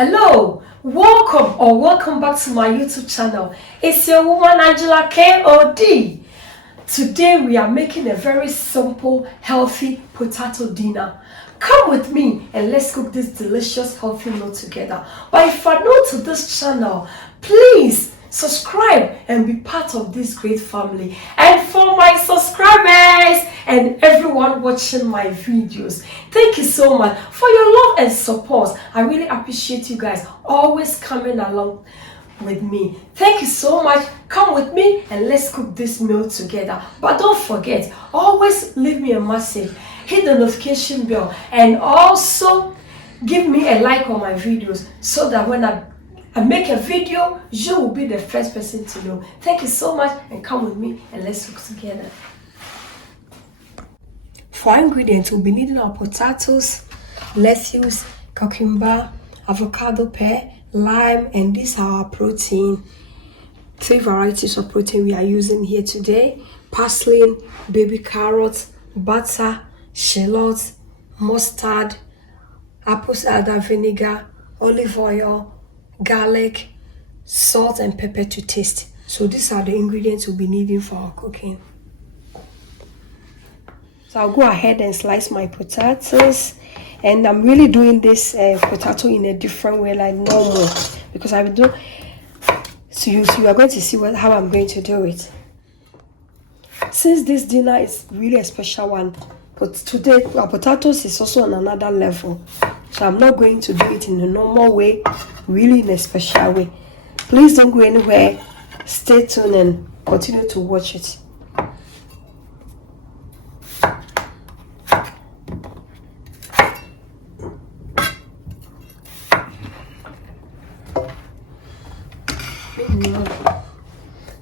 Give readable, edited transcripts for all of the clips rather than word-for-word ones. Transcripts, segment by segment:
Hello, welcome back to my YouTube channel. It's your woman Angela KOD. Today we are making a very simple, healthy potato dinner. Come with me and let's cook this delicious, healthy meal together. But if you're new to this channel, please subscribe and be part of this great family. And for my subscribers and everyone watching my videos, thank you so much for your love and support. I really appreciate you guys always coming along with me. Thank you so much. Come with me and let's cook this meal together. But don't forget, always leave me a message, hit the notification bell, and also give me a like on my videos so that when I make a video, you will be the first person to know. Thank you so much and come with me and let's cook together. For our ingredients, we'll be needing our potatoes, lettuce, cucumber, avocado pear, lime, and these are our protein. 3 varieties of protein we are using here today: parsley, baby carrots, butter, shallot, mustard, apple cider vinegar, olive oil, garlic, salt, and pepper to taste. So these are the ingredients we'll be needing for our cooking. So I'll go ahead and slice my potatoes, and I'm really doing this potato in a different way like normal because I will do. So you are going to see how I'm going to do it. Since this dinner is really a special one, but today our potatoes is also on another level. So I'm not going to do it in a normal way, really in a special way. Please don't go anywhere. Stay tuned and continue to watch it.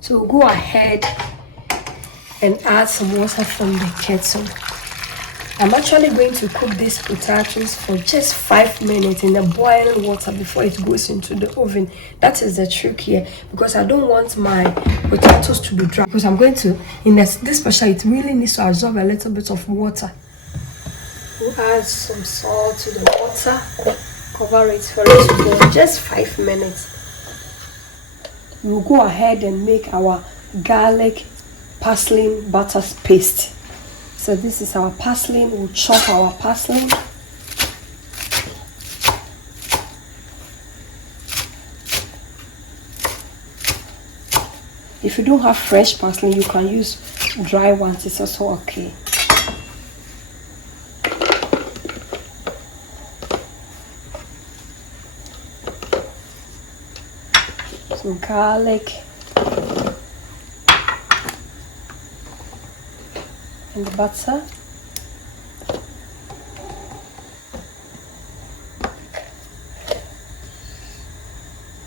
So we'll go ahead and add some water from the kettle. I'm actually going to cook these potatoes for just 5 minutes in the boiling water before it goes into the oven. That is the trick here, because I don't want my potatoes to be dry. Because I'm going to, in this special, it really needs to absorb a little bit of water. We'll add some salt to the water, cover it for it to go just 5 minutes. We'll go ahead and make our garlic, parsley, butter paste. So this is our parsley. We'll chop our parsley. If you don't have fresh parsley, you can use dry ones. It's also okay. Some garlic. And the butter.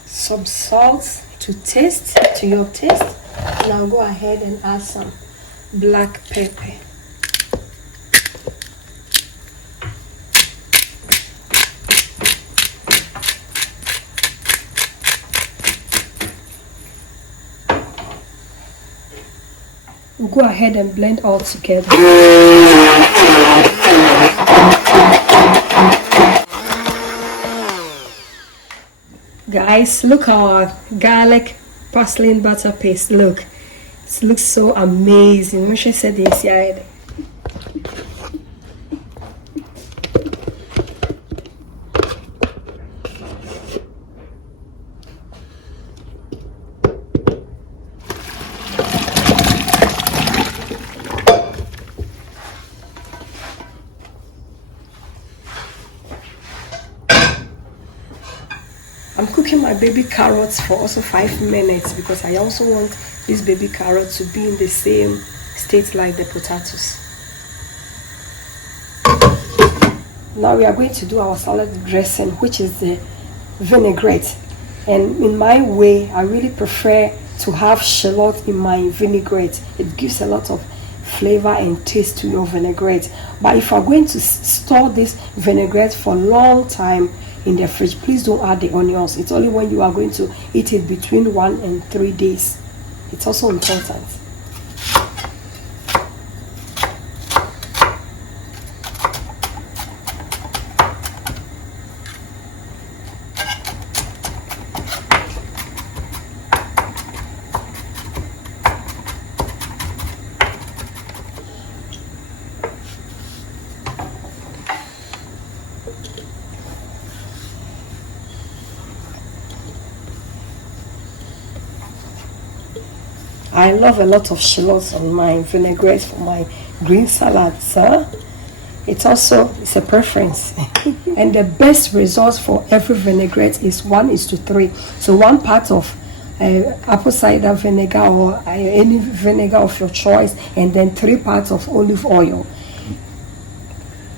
Some salt to your taste. And I'll go ahead and add some black pepper. We'll go ahead and blend all together. Guys, look our garlic, parsley, and butter paste. Look, it looks so amazing. What should I say this side? I'm cooking my baby carrots for also 5 minutes because I also want this baby carrot to be in the same state like the potatoes. Now we are going to do our salad dressing, which is the vinaigrette. And in my way, I really prefer to have shallot in my vinaigrette. It gives a lot of flavor and taste to your vinaigrette. But if you're going to store this vinaigrette for a long time in the fridge, please don't add the onions. It's only when you are going to eat it between 1 and 3 days. It's also important. I love a lot of shallots on my vinaigrette for my green salads. It's a preference. And the best result for every vinaigrette is 1:3. So 1 part of apple cider vinegar or any vinegar of your choice, and then 3 parts of olive oil.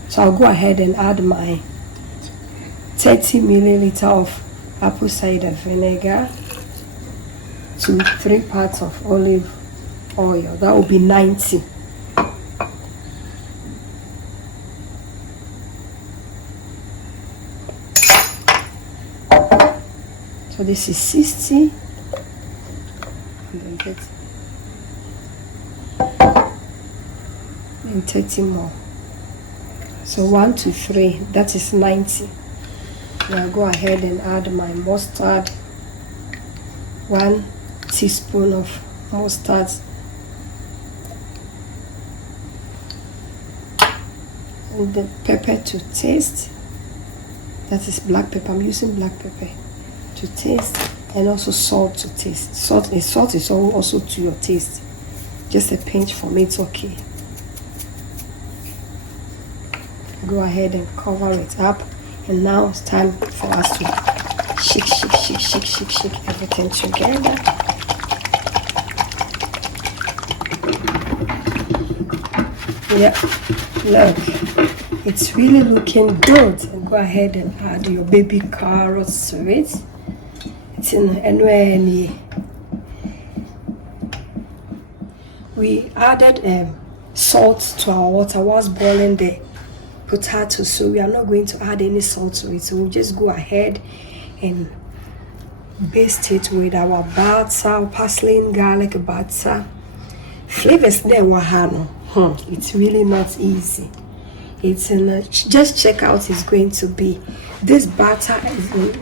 So I'll go ahead and add my 30 milliliter of apple cider vinegar to 3 parts of olive oil. That will be 90. So this is 60. And then 30 more. So 1 to 3, that is 90. Now go ahead and add my mustard. 1 teaspoon of mustard. And the pepper to taste. That is black pepper. I'm using black pepper to taste, and also salt to taste. Salt is also to your taste. Just a pinch for me, it's okay. Go ahead and cover it up, and now it's time for us to shake everything together. Yeah, look, it's really looking good. And go ahead and add your baby carrots to it. It's in any. We added salt to our water whilst boiling the potatoes, so we are not going to add any salt to it. So we'll just go ahead and baste it with our butter, parsley and garlic butter. Flavors there wahano. It's really not easy. It's just check out. It's going to be this butter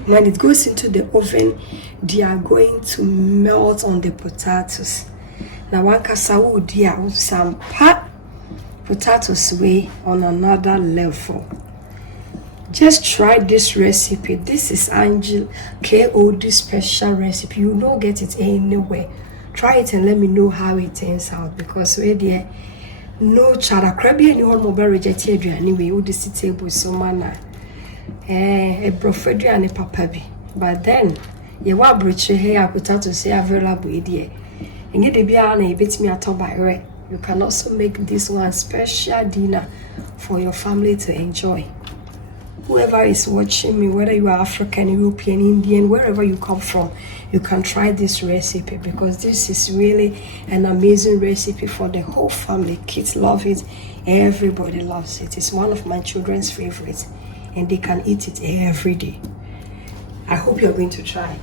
when it goes into the oven, they are going to melt on the potatoes. Now one kasawu dia some potatoes way on another level. Just try this recipe. This is Angel KOD special recipe. You don't get it anywhere. Try it and let me know how it turns out, because we're there. No chara crabby and you all mobile rejected anyway. Would this table so manner a profedia and a papabi. But then you want bridge here potato say available idea. And get the biana bit me at all by right. You can also make this one special dinner for your family to enjoy. Whoever is watching me, whether you are African, European, Indian, wherever you come from, you can try this recipe, because this is really an amazing recipe for the whole family. Kids love it. Everybody loves it. It's one of my children's favorites, and they can eat it every day. I hope you're going to try.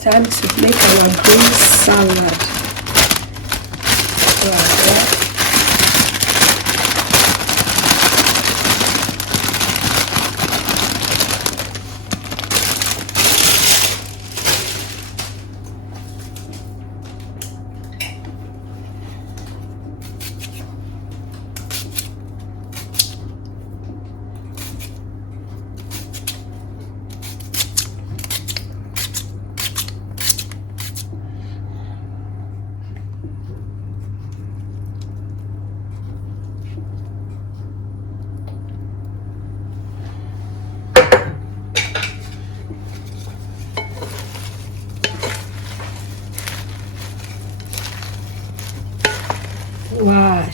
Time to make our green salad. Wow,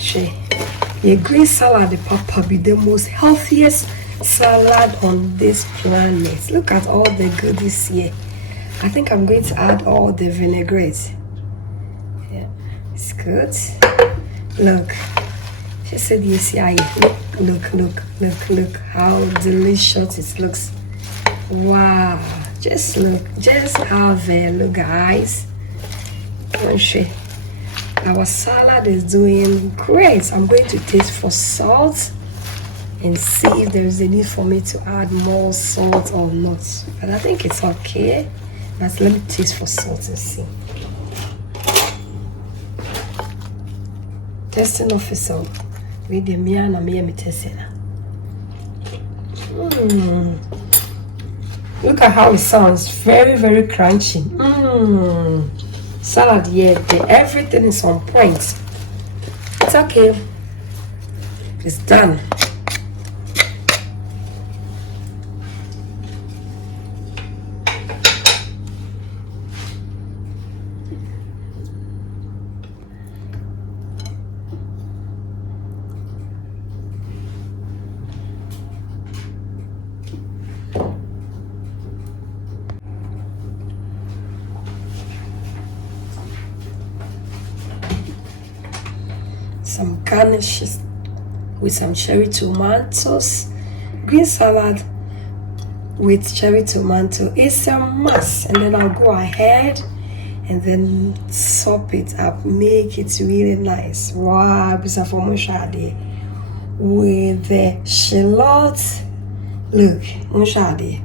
your green salad, papa, be the most healthiest salad on this planet. Look at all the goodies here. I think I'm going to add all the vinaigrette. Yeah, it's good. Look, she said yes, yeah. Look how delicious it looks. Wow, just have a look, guys. Our salad is doing great. I'm going to taste for salt and see if there is a need for me to add more salt or not. But I think it's okay. But let me taste for salt and see. Testing officer. with the miana me tesena. Look at how it sounds. Very, very crunchy. Salad, yeah, everything is on point. It's okay. It's done. Some garnishes with some cherry tomatoes. Green salad with cherry tomato is a must. And then I'll go ahead and then sop it up, make it really nice. Wow, with the shallot. Look, mushadi.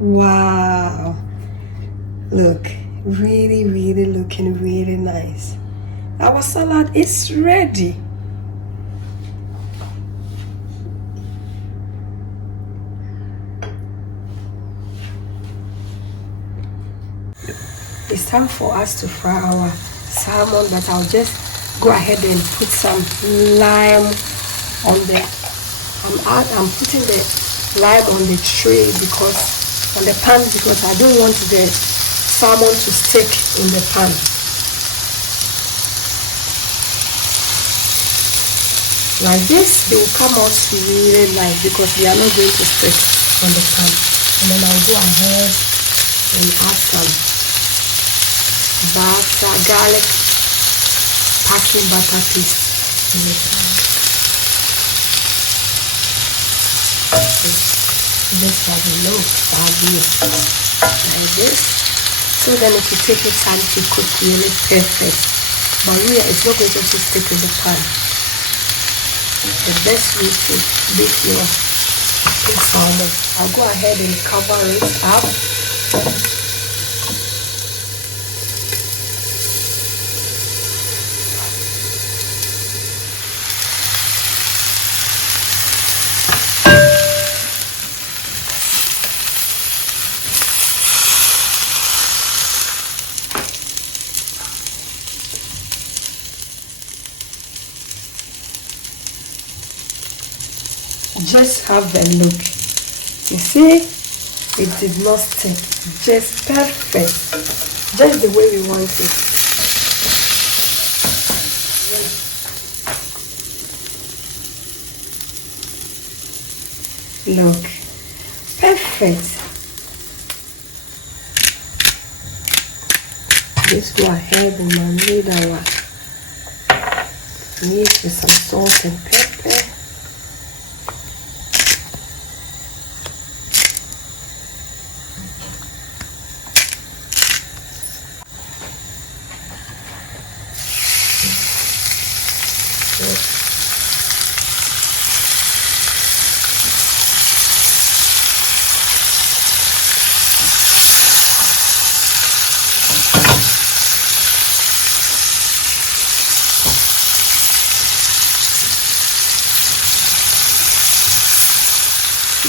Wow, look, really, really looking really nice. Our salad is ready. It's time for us to fry our salmon, but I'll just go ahead and put some lime on the I'm putting the lime on the tray because on the pan because I don't want the salmon to stick in the pan. Like this, they will come out really nice because they are not going to stick on the pan. And then I'll go ahead and add some butter, garlic, packing butter paste in the pan. Just have a look like this. So then it will take your time to cook really perfect. But really, it's not going to stick in the pan. The best way to bake your salmon. I'll go ahead and cover it up. Just have a look. You see, it did not stick. Just perfect. Just the way we want it. Look, perfect. Just go ahead and marinate our meat with some salt and pepper.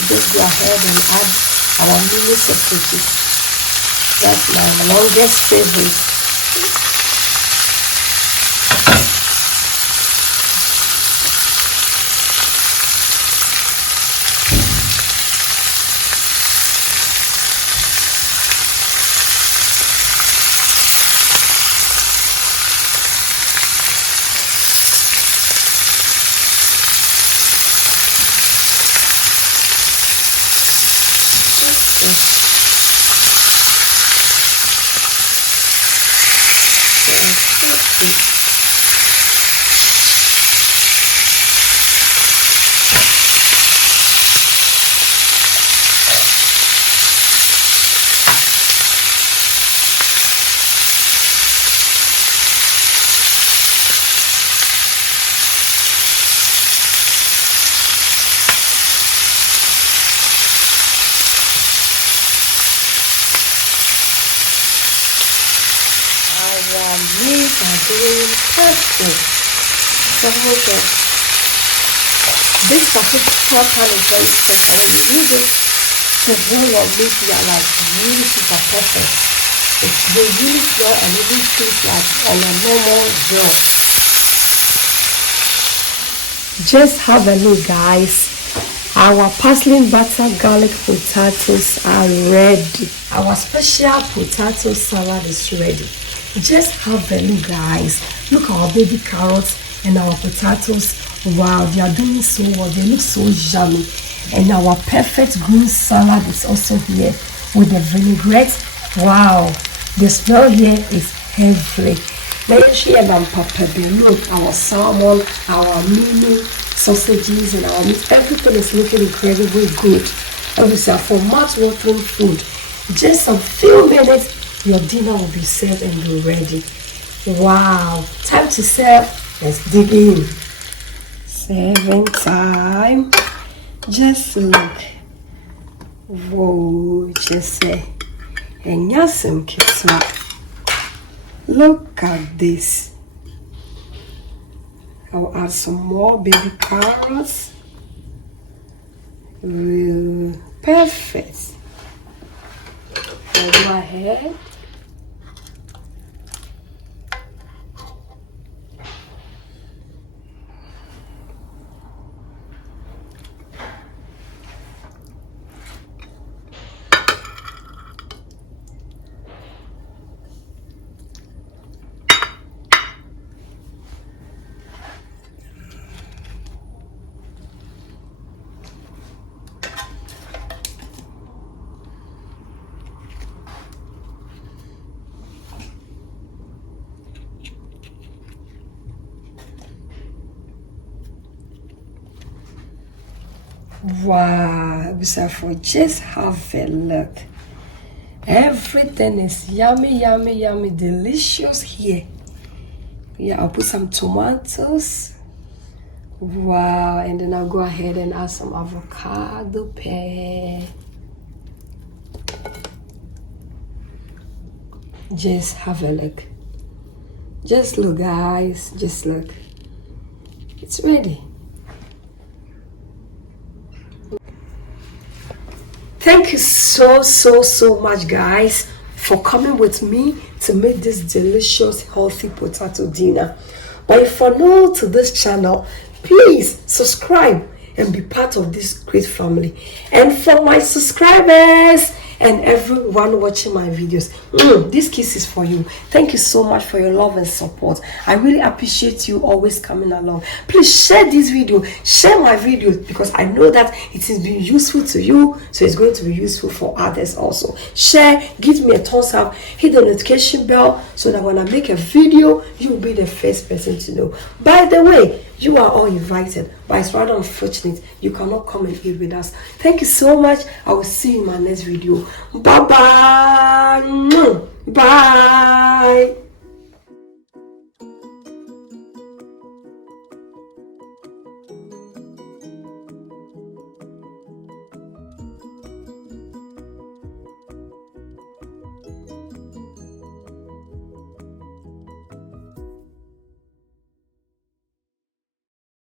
Just go ahead and add our mini sausages. That's my longest favorite. Meat are doing perfect. So hold on. This particular pan is very special. When you use it to boil your meat, you are like really super perfect. They really smell and even taste like on a normal grill. Just have a look, guys. Our parsley butter garlic potatoes are ready. Our special potato salad is ready. Just have a look, guys. Look at our baby carrots and our potatoes. Wow, they are doing so well. They look so yummy. And our perfect green salad is also here with the vinaigrette. Wow, the smell here is heavenly. Let me share them pepper. Look, our salmon, our mini sausages, and our meat. Everything is looking incredibly good. Obviously, for mouth-watering food, just a few minutes, your dinner will be served and be ready. Wow, time to serve. Let's dig in. Serving time. Just look. Whoa, just say, and some kids. Look at this. I'll add some more baby carrots. Perfect. I'll go ahead. Wow, just have a look. Everything is yummy, yummy, yummy, delicious here. Yeah, I'll put some tomatoes. Wow, and then I'll go ahead and add some avocado pear. Just have a look. Just look, guys. Just look. It's ready. Thank you so much, guys, for coming with me to make this delicious healthy potato dinner. But if you're new to this channel, please subscribe and be part of this great family. And for my subscribers and everyone watching my videos, this kiss is for you. Thank you so much for your love and support. I really appreciate you always coming along. Please share this video, share my videos, because I know that it has been useful to you, so it's going to be useful for others also. Share, give me a thumbs up, hit the notification bell so that when I make a video, you'll be the first person to know. By the way, you are all invited, but it's rather unfortunate you cannot come and eat with us. Thank you so much. I will see you in my next video. Bye bye. Bye.